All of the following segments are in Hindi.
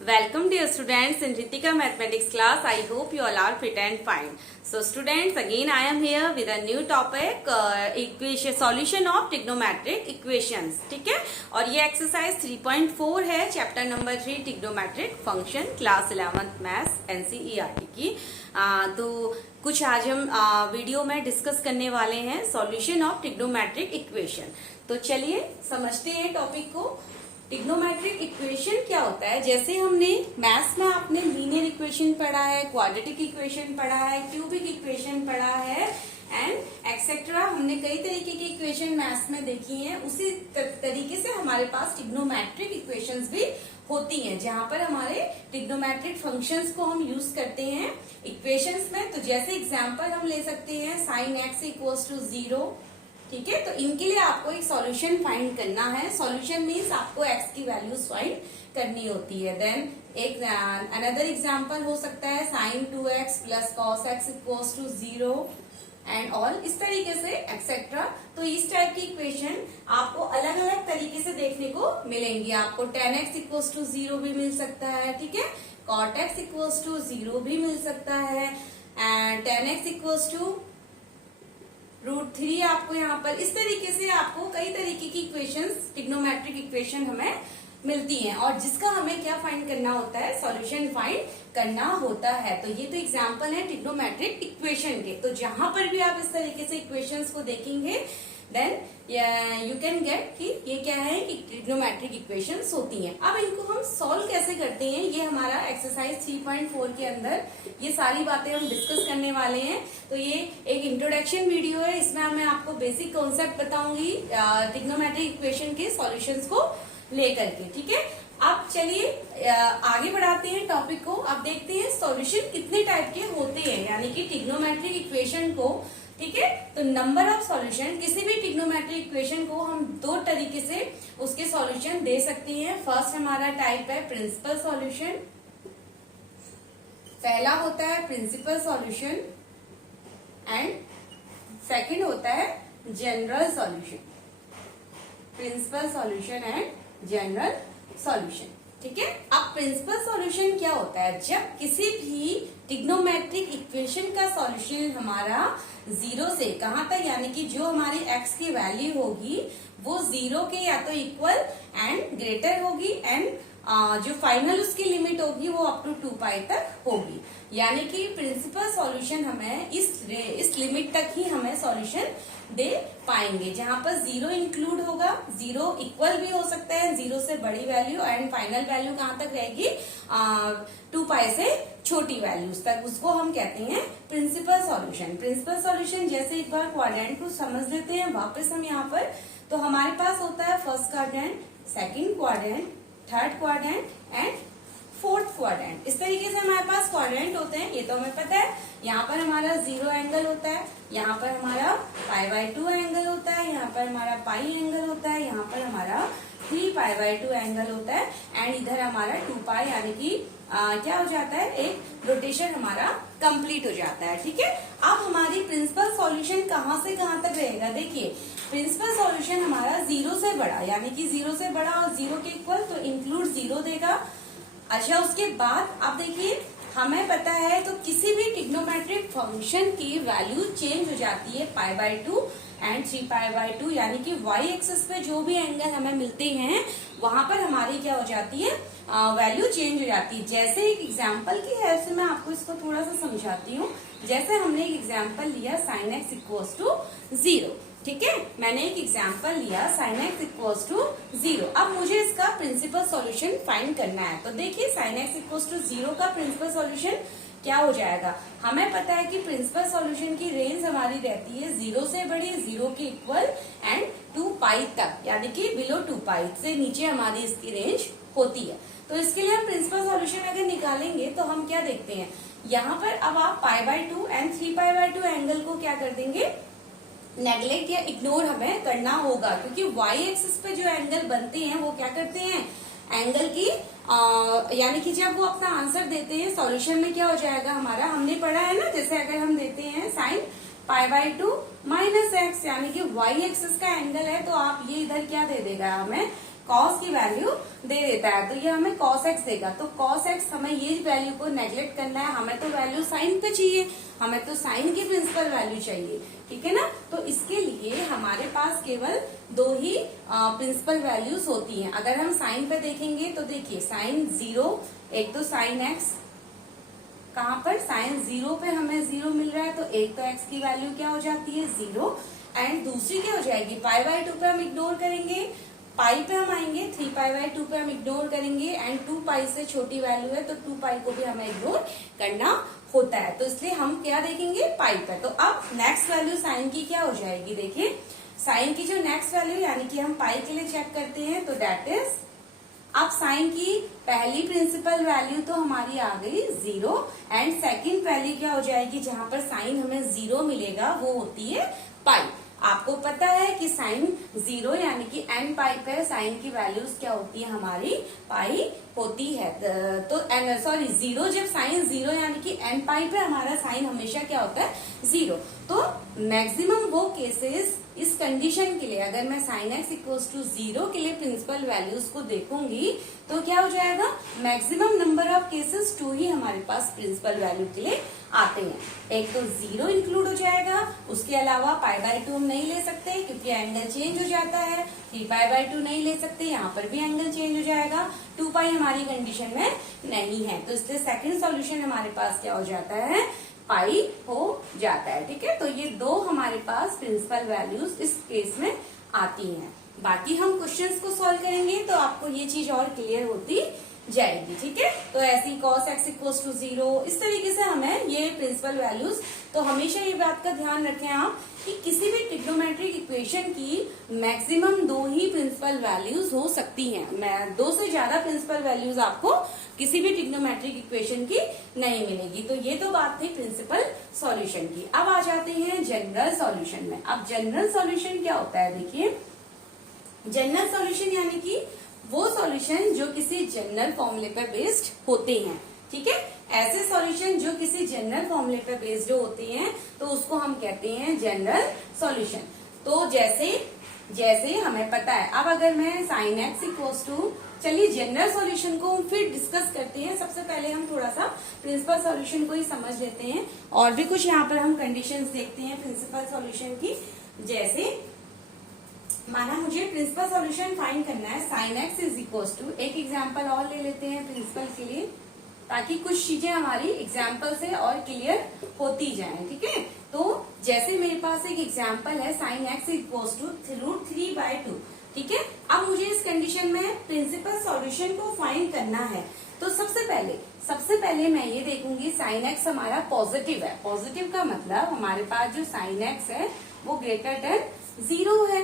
Welcome dear students in Ritika Mathematics class. I hope you all are fit and fine. So students, again I am here with a new topic, equation solution of trigonometric equations. ठीक है, और ये एक्सरसाइज 3.4 है, chapter number 3 trigonometric function, class 11th maths NCERT की। तो कुछ आज हम वीडियो में डिस्कस करने वाले हैं सॉल्यूशन ऑफ ट्रिग्नोमेट्रिक इक्वेशन। तो चलिए समझते हैं टॉपिक को। ट्रिग्नोमेट्रिक इक्वेशन क्या होता है? जैसे हमने मैथ्स में आपने लीनियर इक्वेशन पढ़ा है, क्वाड्रेटिक इक्वेशन पढ़ा है, क्यूबिक इक्वेशन पढ़ा है एंड एक्सेट्रा, हमने कई तरीके की इक्वेशन मैथ्स में देखी हैं। उसी तरीके से हमारे पास ट्रिग्नोमेट्रिक इक्वेशंस भी होती हैं, जहां पर हमारे ट्रिग्नोमेट्रिक फंक्शंस को हम यूज करते हैं इक्वेशंस में। तो जैसे एग्जांपल हम ले सकते हैं sin x इक्वल्स टू 0। ठीक है, तो इनके लिए आपको एक सॉल्यूशन फाइंड करना है। सॉल्यूशन मीन्स आपको x की वैल्यूज फाइंड करनी होती है। देन एक अनदर एग्जांपल हो सकता है sin 2x plus cos x equals to 0 and all, इस तरीके से एक्सेट्रा। तो इस टाइप की इक्वेशन आपको अलग अलग तरीके से देखने को मिलेंगी। आपको tan x इक्वल्स टू 0 भी मिल सकता है, ठीक है, cot x इक्वल्स टू 0 भी मिल सकता है and tan x equals to √3 आपको यहाँ पर, इस तरीके से आपको कई तरीके की इक्वेशंस, ट्रिग्नोमेट्रिक इक्वेशन हमें मिलती हैं और जिसका हमें क्या फाइंड करना होता है, सॉल्यूशन फाइंड करना होता है। तो ये तो एग्जांपल है ट्रिग्नोमेट्रिक इक्वेशन के। तो जहां पर भी आप इस तरीके से इक्वेशंस को देखेंगे देन यू कैन गेट कि ये क्या है कि ट्रिग्नोमेट्रिक इक्वेशंस होती हैं। अब इनको हम सॉल्व कैसे करते हैं, ये हमारा एक्सरसाइज 3.4 के अंदर ये सारी बातें हम डिस्कस करने वाले हैं। तो ये एक इंट्रोडक्शन वीडियो है, इसमें मैं आपको बेसिक कॉन्सेप्ट बताऊंगी ट्रिग्नोमेट्रिक इक्वेशन के सॉल्यूशंस को लेकर के। ठीक है, अब चलिए आगे बढ़ाते हैं टॉपिक को। अब देखते हैं सॉल्यूशन कितने टाइप के होते हैं, यानी कि ट्रिग्नोमेट्रिक इक्वेशन को। ठीक है, तो नंबर ऑफ सॉल्यूशन, किसी भी ट्रिग्नोमेट्रिक इक्वेशन को हम दो तरीके से उसके सॉल्यूशन दे सकते हैं। फर्स्ट हमारा टाइप है प्रिंसिपल सॉल्यूशन, पहला होता है प्रिंसिपल सॉल्यूशन एंड सेकंड होता है general solution. Principal solution and general solution. ठीक है, अब प्रिंसिपल सॉल्यूशन क्या होता है? जब किसी भी ट्रिग्नोमेट्रिक इक्वेशन का सॉल्यूशन हमारा 0 से कहां तक, यानी कि जो हमारी x की वैल्यू होगी वो 0 के या तो इक्वल एंड ग्रेटर होगी एंड जो फाइनल उसकी लिमिट होगी वो अप टू 2 पाई तक होगी। यानी कि प्रिंसिपल सॉल्यूशन हमें इस लिमिट तक ही हमें सॉल्यूशन दे पाएंगे, जहां पर 0 इंक्लूड होगा, 0 इक्वल भी हो सकता है, 0 से बड़ी वैल्यू एंड फाइनल वैल्यू कहां तक रहेगी, 2 पाई से छोटी वैल्यूज तक, उसको हम कहते हैं प्रिंसिपल सॉल्यूशन। प्रिंसिपल सॉल्यूशन जैसे एक बार क्वाड्रेंट को समझ लेते हैं वापस हम यहाँ पर। तो हमारे पास होता है first quadrant, second quadrant, third quadrant and fourth quadrant. इस तरीके से हमारे पास क्वाड्रेंट होते हैं, ये तो हमें पता है। यहाँ पर हमारा 0 एंगल होता है, यहाँ पर हमारा π/2 एंगल होता है, यहाँ पर हमारा पाई एंगल होता है, यहाँ पर हमारा 3π/2 एंगल होता है एंड इधर हमारा 2 पाई, यानी कि क्या हो जाता है, एक रोटेशन हमारा कंप्लीट हो जाता है। ठीक है, अब हमारी प्रिंसिपल सॉल्यूशन कहाँ से कहाँ तक रहेगा? देखिए, प्रिंसिपल सॉल्यूशन हमारा 0 से बड़ा, यानी कि 0 से बड़ा और 0 के इक्वल, तो इंक्लूड 0 देगा। अच्छा, उसके बाद अब देखिए हमें पता है तो किसी भी ट्रिग्नोमेट्रिक फंक्शन की वैल्यू चेंज हो जाती है π/2 एंड 3π/2, यानी कि y एक्सिस पे जो भी एंगल हमें मिलते हैं वहां पर हमारी क्या हो जाती है, वैल्यू चेंज हो जाती है। जैसे एक एग्जांपल की हेल्प से मैं आपको इसको थोड़ा सा समझाती हूँ। जैसे हमने एक एग्जांपल लिया sin x इक्वल्स टू 0। ठीक है, मैंने एक एग्जांपल लिया sin x इक्वल्स टू 0। अब मुझे इसका प्रिंसिपल सॉल्यूशन फाइंड करना है। तो देखिए sin x इक्वल्स टू 0 का प्रिंसिपल सॉल्यूशन क्या हो जाएगा? हमें पता है कि प्रिंसिपल सॉल्यूशन की रेंज हमारी रहती है 0 से बड़ी, 0 के इक्वल एंड 2 पाई तक, यानी कि बिलो 2 पाई से नीचे हमारी इसकी रेंज होती है। तो इसके लिए हम प्रिंसिपल सॉल्यूशन अगर निकालेंगे तो हम क्या देखते हैं, यहाँ पर अब आप π/2 एंड 3π/2 एंगल को क्या कर देंगे, नेग्लेक्ट या इग्नोर हमें करना होगा, क्योंकि y एक्सिस पे जो एंगल बनते हैं वो क्या करते हैं, एंगल की यानी कि जब वो अपना आंसर देते हैं सॉल्यूशन में क्या हो जाएगा हमारा, हमने पढ़ा है ना, जैसे अगर हम देते हैं sin π/2 - x, यानी कि y एक्सिस का एंगल है, तो आप ये इधर क्या दे देगा हमें, कॉस की वैल्यू दे देता है, तो ये हमें कॉस एक्स देगा। तो कॉस एक्स हमें ये वैल्यू को नेग्लेक्ट करना है, हमें तो वैल्यू साइन पे चाहिए, हमें तो साइन की प्रिंसिपल वैल्यू चाहिए, ठीक है ना। तो इसके लिए हमारे पास केवल दो ही प्रिंसिपल वैल्यूज होती हैं। अगर हम साइन पे देखेंगे तो देखिए साइन 0, एक तो साइन एक्स, कहाँ पर साइन 0 पे हमें 0 मिल रहा है, तो एक तो एक्स की वैल्यू क्या हो जाती है 0, एंड दूसरी क्या हो जाएगी पाई बाय 2 पे हम इग्नोर करेंगे, पाई पे हम आएंगे 3 पाई बाय 2 पे हम इग्नोर करेंगे, एंड 2 पाई से छोटी वैल्यू है तो 2 पाई को भी हमें इग्नोर करना होता है। तो इसलिए हम क्या देखेंगे पाई पे। तो अब नेक्स्ट वैल्यू साइन की क्या हो जाएगी, देखिए साइन की जो नेक्स्ट वैल्यू यानी कि हम पाई के लिए चेक करते हैं, तो दैट इज, अब साइन की पहली प्रिंसिपल वैल्यू तो हमारी आ गई 0, एंड सेकंड वैल्यू क्या हो जाएगी, जहां पर साइन हमें 0 मिलेगा वो होती है पाई। आपको पता है कि साइन 0 यानी कि n पाई पे साइन की वैल्यूज क्या होती है हमारी पाई होती है। तो सॉरी 0, जब साइन 0 यानी कि n पाई पे हमारा साइन हमेशा क्या होता है 0। तो मैक्सिमम वो केसेस इस कंडीशन के लिए, अगर मैं साइन एक्स इक्वल्स टू 0 के लिए प्रिंसिपल वैल्यूज को देखूंगी तो क्या हो जाएगा, मैक्सिमम नंबर ऑफ केसेस 2 ही हमारे पास प्रिंसिपल वैल्यू के लिए आते हैं। एक तो 0 इंक्लूड हो जाएगा, उसके अलावा पाई बाय 2 हम नहीं ले सकते क्योंकि एंगल चेंज हो जाता है, 3 पाई बाय 2 नहीं ले सकते, यहाँ पर भी एंगल चेंज हो जाएगा, 2 पाई हमारी कंडीशन में नहीं है, तो इसलिए सेकंड सॉल्यूशन हमारे पास क्या हो जाता है पाई हो जाता है, ठीक है। तो ये दो हमारे पास प्रिंसिपल वैल्यूज इस केस में आती हैं। बाकी हम क्वेश्चंस को सॉल्व करेंगे तो आपको ये चीज और क्लियर होती जाएगी, ठीक है। तो ऐसी cos x इक्वल्स टू 0, इस तरीके से हमें ये प्रिंसिपल वैल्यूज, तो हमेशा ये बात का ध्यान रखें आप कि किसी भी ट्रिग्नोमेट्रिक इक्वेशन की मैक्सिमम 2 ही प्रिंसिपल वैल्यूज हो सकती हैं। 2 से ज्यादा प्रिंसिपल वैल्यूज आपको किसी भी ट्रिग्नोमेट्रिक इक्वेशन की नहीं मिलेगी। तो ये तो बात थी प्रिंसिपल सॉल्यूशन की। अब आ जाते हैं जनरल सॉल्यूशन में। अब जनरल सॉल्यूशन क्या होता है, देखिए जनरल सॉल्यूशन यानी कि वो सॉल्यूशन जो किसी जनरल फॉर्मूले पर बेस्ड होते हैं, ठीक है। ऐसे सॉल्यूशन जो किसी जनरल फॉर्मूले पर बेस्ड होते हैं तो उसको हम कहते हैं जनरल सॉल्यूशन। तो जैसे हमें पता है, अब अगर मैं साइन एक्स इक्वल्स टू, चलिए जनरल सॉल्यूशन को हम फिर डिस्कस करते हैं। सबसे पहले हम थोड़ा सा प्रिंसिपल सॉल्यूशन को ही समझ लेते हैं, और भी कुछ यहाँ पर हम कंडीशंस देखते हैं प्रिंसिपल सॉल्यूशन की। जैसे माना मुझे प्रिंसिपल सॉल्यूशन फाइंड करना है, sine x is equals to, एक एग्जांपल और ले लेते हैं प्रिंसिपल के लिए ताकि कुछ चीजें हमारी एग्जांपल से और क्लियर होती जाएं, ठीक है। तो जैसे मेरे पास एक एग्जांपल है साइन एक्स इक्वल्स टू √3/2, ठीक है। अब मुझे इस कंडीशन में प्रिंसिपल सॉल्यूशन को फाइंड करना है, तो सबसे पहले मैं ये देखूंगी साइन एक्स हमारा पॉजिटिव है। पॉजिटिव का मतलब हमारे पास जो साइन एक्स है वो ग्रेटर देन 0 है।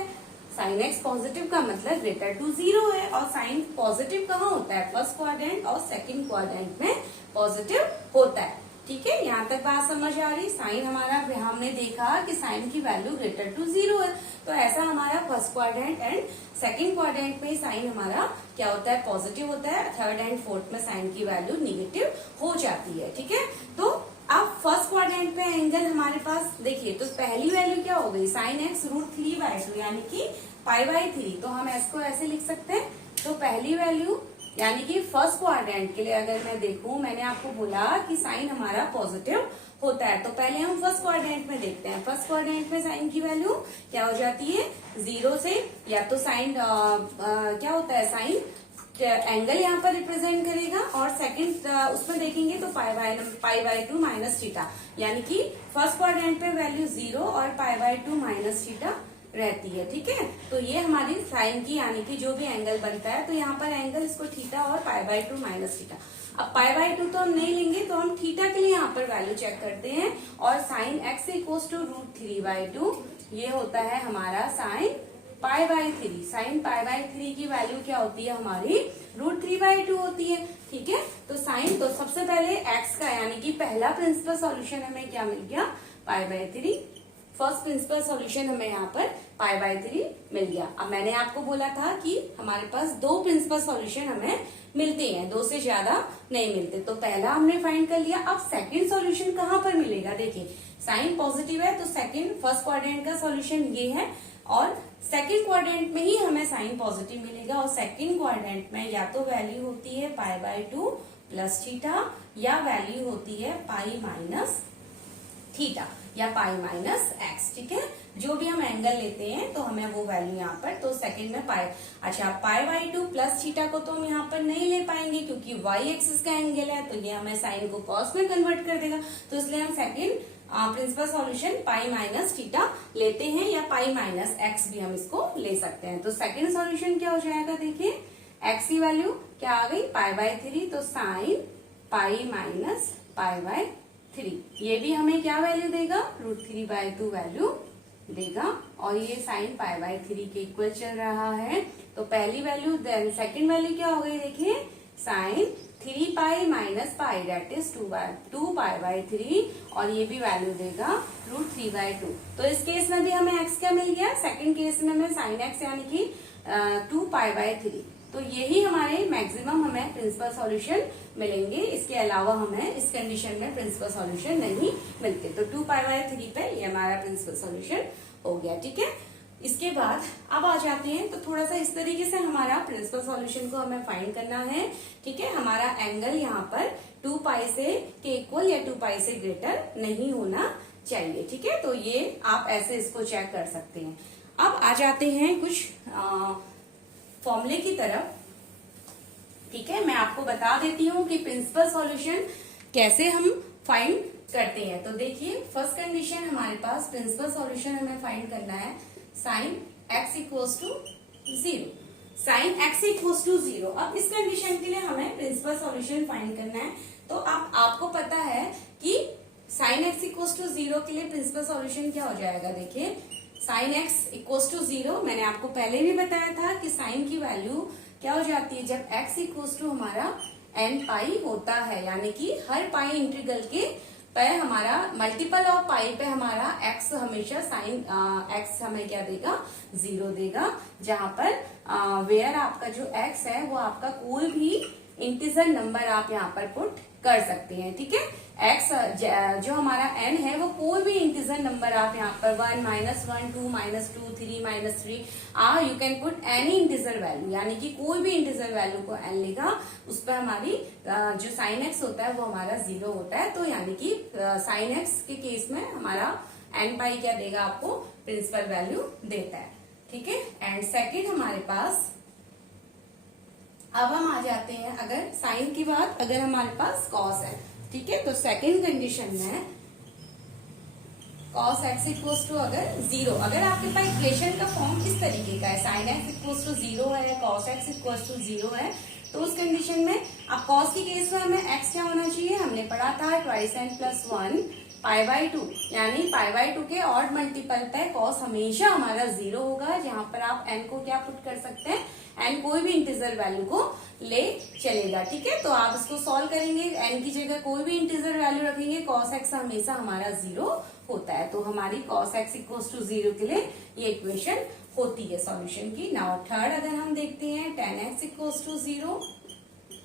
साइन एक्स पॉजिटिव का मतलब ग्रेटर टू 0 है, और साइन पॉजिटिव कहाँ होता है, फर्स्ट क्वाड्रेंट और सेकंड क्वाड्रेंट में पॉजिटिव होता है, ठीक है। यहाँ तक बात समझ आ रही। साइन हमारा, हमने देखा कि साइन की वैल्यू ग्रेटर टू 0 है, तो ऐसा हमारा first quadrant and second quadrant में साइन हमारा क्या होता है पॉजिटिव होता है, थर्ड एंड फोर्थ में साइन की वैल्यू निगेटिव हो जाती है, ठीक है। तो अब फर्स्ट क्वाड्रेंट पे एंगल हमारे पास देखिए, तो पहली वैल्यू क्या हो गई साइन एक्स √3/2 यानी कि π/3, तो हम इसको ऐसे लिख सकते हैं। तो पहली वैल्यू यानी कि फर्स्ट क्वाड्रेंट के लिए अगर मैं देखूं, मैंने आपको बोला कि साइन हमारा पॉजिटिव होता है, तो पहले हम फर्स्ट क्वाड्रेंट में देखते हैं। फर्स्ट क्वाड्रेंट में साइन की वैल्यू क्या हो जाती है 0 से, या तो साइन क्या होता है साइन एंगल यहाँ पर रिप्रेजेंट करेगा, और सेकंड उसमें देखेंगे तो π/2 माइनस थीटा, यानी कि फर्स्ट क्वाड्रेंट पे वैल्यू 0 और π/2 माइनस थीटा रहती है, ठीक है। तो ये हमारी साइन की यानी कि जो भी एंगल बनता है, तो यहाँ पर एंगल इसको थीटा और π/2 माइनस थीटा। अब π/2 तो हम नहीं लेंगे, तो हम थीटा के लिए यहाँ पर वैल्यू चेक करते हैं, और साइन एक्स इक्वल्स टू √3/2 ये होता है हमारा साइन π/3। साइन π/3 की वैल्यू क्या होती है हमारी √3/2 होती है, ठीक है। तो साइन, तो सबसे पहले एक्स का यानी कि पहला प्रिंसिपल सॉल्यूशन हमें क्या मिल गया π/3। फर्स्ट प्रिंसिपल सॉल्यूशन हमें यहाँ पर π/3 मिल गया। अब मैंने आपको बोला था कि हमारे पास 2 प्रिंसिपल सॉल्यूशन हमें मिलते हैं, 2 से ज्यादा नहीं मिलते। तो पहला हमने फाइंड कर लिया। अब सेकंड सॉल्यूशन कहाँ पर मिलेगा, देखिए साइन पॉजिटिव है तो सेकंड फर्स्ट क्वाड्रेंट का सॉल्यूशन ये है, और सेकंड क्वाड्रेंट में ही हमें साइन पॉजिटिव मिलेगा और सेकंड क्वाड्रेंट में या तो वैल्यू होती है पाई बाय 2 प्लस थीटा या वैल्यू होती है पाई माइनस थीटा या पाई माइनस एक्स। ठीक है, जो भी हम एंगल लेते हैं तो हमें वो वैल्यू यहाँ पर, तो सेकंड में पाई, अच्छा पाई बाई 2 प्लस थीटा को तो हम यहाँ पर नहीं ले पाएंगे क्योंकि वाई एक्सिस का एंगल है, तो ये हमें साइन को कॉस में कन्वर्ट कर देगा, तो इसलिए हम second principal solution pi minus theta लेते हैं या पाई माइनस एक्स भी हम इसको ले सकते हैं। तो सेकंड सॉल्यूशन क्या हो जाएगा, देखिए एक्स की वैल्यू क्या आ गई पाई बाय 3, तो sine pi minus pi by 3, ये भी हमें क्या वैल्यू देगा √3/2 वैल्यू देगा और ये साइन पाई बाय 3 के इक्वल चल रहा है। तो पहली वैल्यू, देन सेकंड वैल्यू क्या हो गई, देखिए sine 3 pi minus pi that is 2 pi by 3 और ये भी वैल्यू देगा √3/2। तो इस केस में भी हमें एक्स क्या मिल गया, सेकंड केस में हमें साइन एक्स यानी कि 2 पाई बाय 3। तो यही हमारे मैक्सिमम हमें प्रिंसिपल सॉल्यूशन मिलेंगे, इसके अलावा हमें इस कंडीशन में प्रिंसिपल सॉल्यूशन नहीं मिलते। तो 2 पाई बाय 3 पे ये हमारा प्रिंसिपल सॉल्यूशन हो गया। ठीक है, इसके बाद अब आ जाते हैं, तो थोड़ा सा इस तरीके से हमारा प्रिंसिपल सॉल्यूशन को हमें फाइंड करना है। ठीक है, हमारा एंगल यहाँ पर 2 पाई से के इक्वल या 2 पाई से ग्रेटर नहीं होना चाहिए। ठीक है, तो ये आप ऐसे इसको चेक कर सकते हैं। अब आ जाते हैं कुछ फॉर्मूले की तरफ। ठीक है, मैं आपको बता देती हूँ कि प्रिंसिपल सॉल्यूशन कैसे हम फाइंड करते हैं। तो देखिए फर्स्ट कंडीशन हमारे पास प्रिंसिपल सॉल्यूशन हमें फाइंड करना है sine x equals to 0, sine x equals to 0। अब इस कंडीशन के लिए हमें प्रिंसिपल सॉल्यूशन फाइंड करना है। तो अब आपको पता है कि साइन x इक्वल्स टू 0 के लिए प्रिंसिपल सॉल्यूशन क्या हो जाएगा, देखिए साइन x इक्वल्स टू 0, मैंने आपको पहले भी बताया था कि साइन की वैल्यू क्या हो जाती है जब x इक्वल्स टू हमारा n पाई होता है, यानी कि हर पाई इंटीग्रल के पे हमारा मल्टीपल ऑफ पाई पे हमारा x हमेशा साइन x हमें क्या देगा 0 देगा, जहां पर वेयर आपका जो x है वो आपका कोई भी इंटीजर नंबर आप यहाँ पर पुट कर सकते हैं। ठीक है, x जो हमारा n है वो कोई भी इंटीजर नंबर आप यहाँ पर 1 -1 2 -2 3 -3 you can put any integer value, यानी कि कोई भी इंटीजर वैल्यू को n लेगा उस पर हमारी जो साइन x होता है वो हमारा 0 होता है। तो यानी कि साइन x के केस में हमारा n पाई क्या देगा आपको प्रिंसिपल वैल्यू देता है। ठीक है, एंड सेकेंड हमारे पास अब हम आ जाते हैं, अगर साइन की बात, अगर हमारे पास कॉस है, ठीक है, तो सेकंड कंडीशन में कॉस एक्स इक्वल्स टू अगर 0, अगर आपके पास इक्वेशन का फॉर्म किस तरीके का है, साइन एक्स इक्वल्स टू 0 है, कॉस एक्स इक्वल्स टू 0 है, तो उस कंडीशन में अब कॉस की केस में हमें एक्स क्या होना चाहिए, हमने पढ़ा था twice n plus 1 pi by 2, यानी पाई बाय 2 के ऑड मल्टीपल पे कॉस हमेशा हमारा 0 होगा, जहां पर आप n को क्या पुट कर सकते हैं, n कोई भी इंटीजर वैल्यू को ले चलेगा। ठीक है, तो आप इसको सॉल्व करेंगे, n की जगह कोई भी इंटीजर वैल्यू रखेंगे, cos x हमेशा हमारा 0 होता है, तो हमारी cos x इक्वल्स टू 0 के लिए ये इक्वेशन होती है सॉल्यूशन की। नाउ थर्ड अगर हम देखते हैं tan x equals to 0,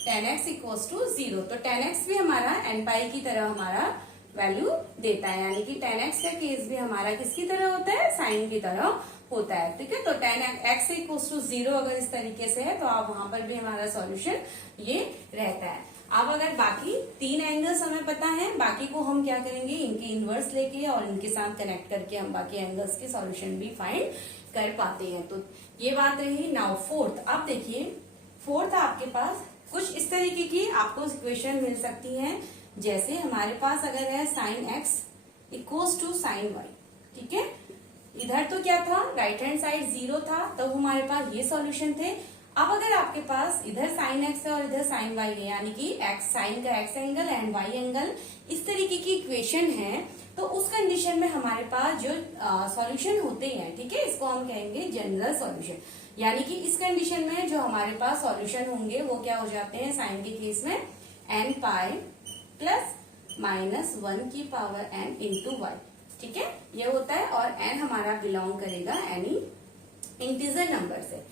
tan x equals to 0, तो tan x भी हमारा n पाई की तरह हमारा वैल्यू देता है, यानी कि tan x का केस भी हमारा किसकी तरह होता है, साइन की तरह होता है। ठीक है, तो tan x इक्वल्स टू 0 अगर इस तरीके से है तो आप वहां पर भी हमारा सॉल्यूशन ये रहता है। अब अगर बाकी 3 एंगल्स हमें पता है, बाकी को हम क्या करेंगे, इनके इनवर्स लेके और इनके साथ कनेक्ट करके हम बाकी एंगल्स के सॉल्यूशन भी फाइंड कर पाते हैं। तो ये बात रही। नाउ फोर्थ, अब देखिए फोर्थ आपके पास कुछ इस तरीके की आपको इक्वेशन मिल सकती है, जैसे हमारे पास अगर है sine x equals to sine y. ठीक है, इधर तो क्या था, राइट हैंड साइड 0 था, तो हमारे पास ये सॉल्यूशन थे। अब अगर आपके पास इधर साइन एक्स है और इधर साइन वाई है, यानी कि एक्स साइन का x angle and y angle, इस तरीके की इक्वेशन है, तो उस कंडीशन में हमारे पास जो सॉल्यूशन होते हैं, ठीक है, इसको हम कहेंगे जनरल सॉल्यूशन, यानी कि इस कंडीशन में जो हमारे पास सॉल्यूशन होंगे वो क्या हो जाते हैं, साइन के केस में n पाई प्लस -1 की पावर n इंटू वाई। ठीक है, ये होता है, और n हमारा बिलोंग करेगा एनी इंटीजर नंबर से।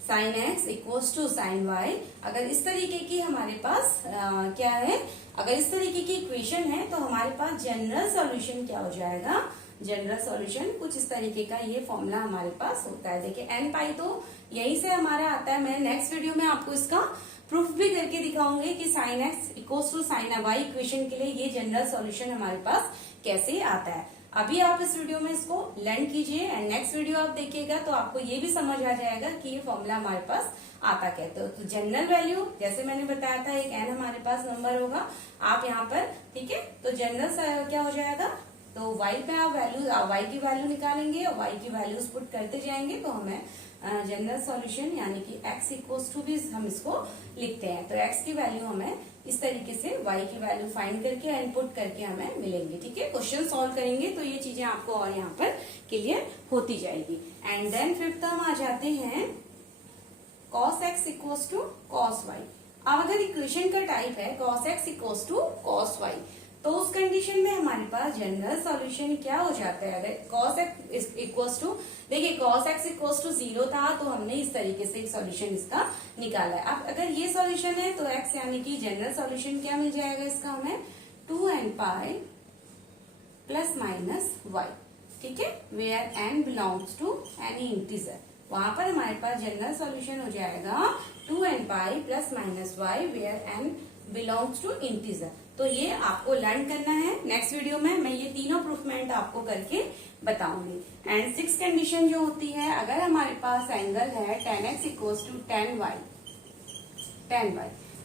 Sine x equals to sine y, अगर इस तरीके की हमारे पास क्या है, अगर इस तरीके की इक्वेशन है तो हमारे पास जनरल सॉल्यूशन क्या हो जाएगा, जनरल सॉल्यूशन कुछ इस तरीके का ये फॉर्मूला हमारे पास होता है। देखिए n पाई तो यहीं से हमारा आता है। मैं नेक्स्ट वीडियो में आपको इसका प्रूफ भी करके दिखाऊंगी कि sine x equals to sine y equation के लिए ये जनरल सॉल्यूशन हमारे पास कैसे आता है। अभी आप इस वीडियो में इसको लर्न कीजिए एंड नेक्स्ट वीडियो आप देखिएगा तो आपको ये भी समझ आ जाएगा कि ये फॉर्मूला हमारे पास आता कैसे। तो जनरल वैल्यू जैसे मैंने बताया था एक n हमारे पास नंबर होगा आप यहाँ पर, ठीक है। तो जनरल क्या हो जाएगा, तो y पे आप y की वैल्यू निकालेंगे और y की वैल्यूज पुट करते जाएंगे तो हमें जनरल सॉल्यूशन यानी कि x इक्वल्स टू भी हम इसको लिखते हैं। तो x की वैल्यू हमें इस तरीके से y की वैल्यू फाइंड करके इनपुट करके हमें मिलेंगे, ठीक है। क्वेश्चन सॉल्व करेंगे तो ये चीजें आपको और यहाँ पर क्लियर होती जाएगी। एंड देन फिफ्थ हम आ जाते हैं cos x equals to cos y। अब अगर इक्वेशन का टाइप है cos x equals to cos y तो उस कंडीशन में हमारे पास जनरल सॉल्यूशन क्या हो जाता है। अगर cos x इक्वल्स टू, देखिए cos x इक्वल्स टू 0 था तो हमने इस तरीके से एक सॉल्यूशन इसका निकाला है। अब अगर ये सॉल्यूशन है तो x यानी कि जनरल सॉल्यूशन क्या मिल जाएगा इसका हमें 2n pi plus minus y, ठीक है, where n belongs to any integer. वहां पर हमारे पास जनरल सॉल्यूशन हो जाएगा 2n pi plus minus y where n belongs to integer. तो ये आपको लर्न करना है। नेक्स्ट वीडियो में मैं ये तीनों प्रूफमेंट आपको करके बताऊंगी। एंड सिक्स कंडीशन जो होती है, अगर हमारे पास एंगल है tan x equals to tan y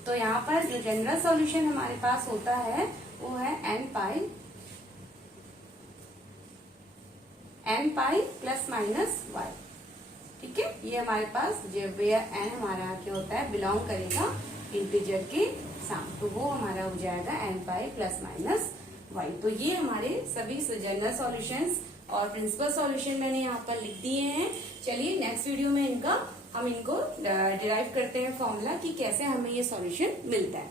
तो यहाँ पर जो जनरल सॉल्यूशन हमारे पास होता है वो है n पाई प्लस माइनस y, ठीक है। ये हमारे पास जो वेयर n हमारा क्या होता है बिलोंग करेगा इंटीजर के साथ, तो वो हमारा हो जाएगा n पाई प्लस माइनस y। तो ये हमारे सभी जनरल सॉल्यूशंस और प्रिंसिपल सॉल्यूशन मैंने यहाँ पर लिख दिए हैं। चलिए नेक्स्ट वीडियो में हम इनको डिराइव करते हैं फॉर्मूला कि कैसे हमें ये सॉल्यूशन मिलता है।